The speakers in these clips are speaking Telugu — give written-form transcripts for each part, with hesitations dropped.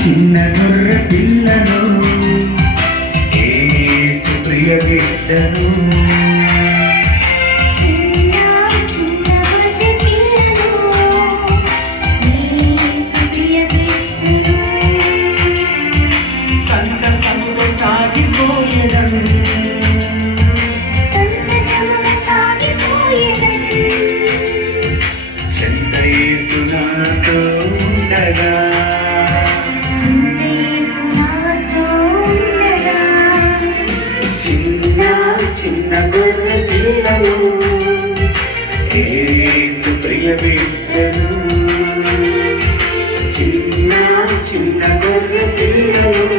చిన్న గొర్రె పిల్లను యేసు ప్రియ బిడ్డను చిన్న గొర్రె పిల్లను యేసు ప్రియ బిడ్డను చిన్న గొర్రె పిల్లను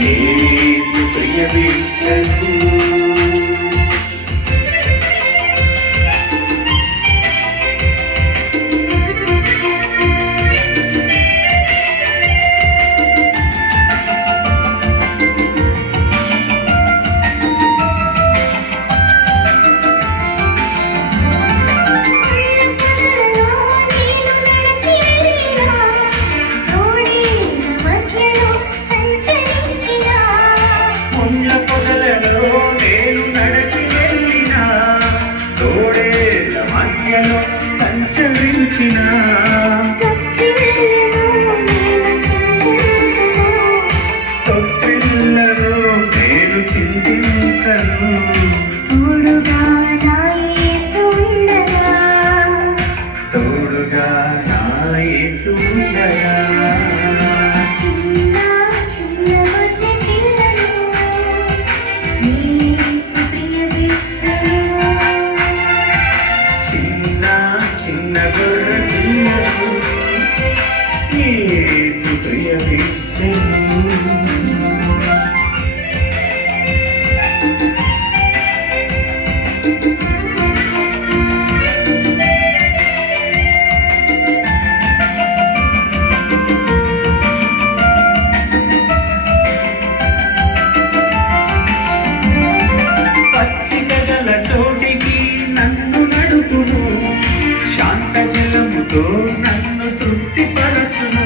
యేసు ప్రియ బిడ్డను సంచరించిన తొట్టిల్లను నేను చింతించను తోడుగా నా యేసు ఉండగా చిన్న గొర్రె పిల్లను యేసు ప్రియ బిడ్డను పచ్చిక గల చోటికి నన్ను నడుపును శాంత జలముతో నన్ను తృప్తిపరచును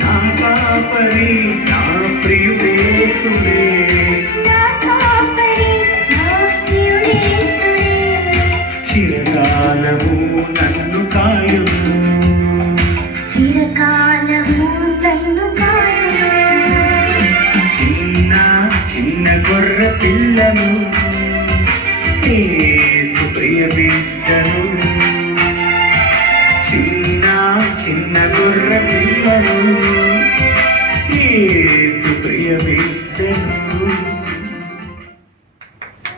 నా కాపరి నా ప్రియుడేసుడే చిరకాలము నన్ను కాయును చిన్న గొర్రె పిల్లను యేసు ప్రియ బిడ్డను చిన్న గొర్రె పిల్లను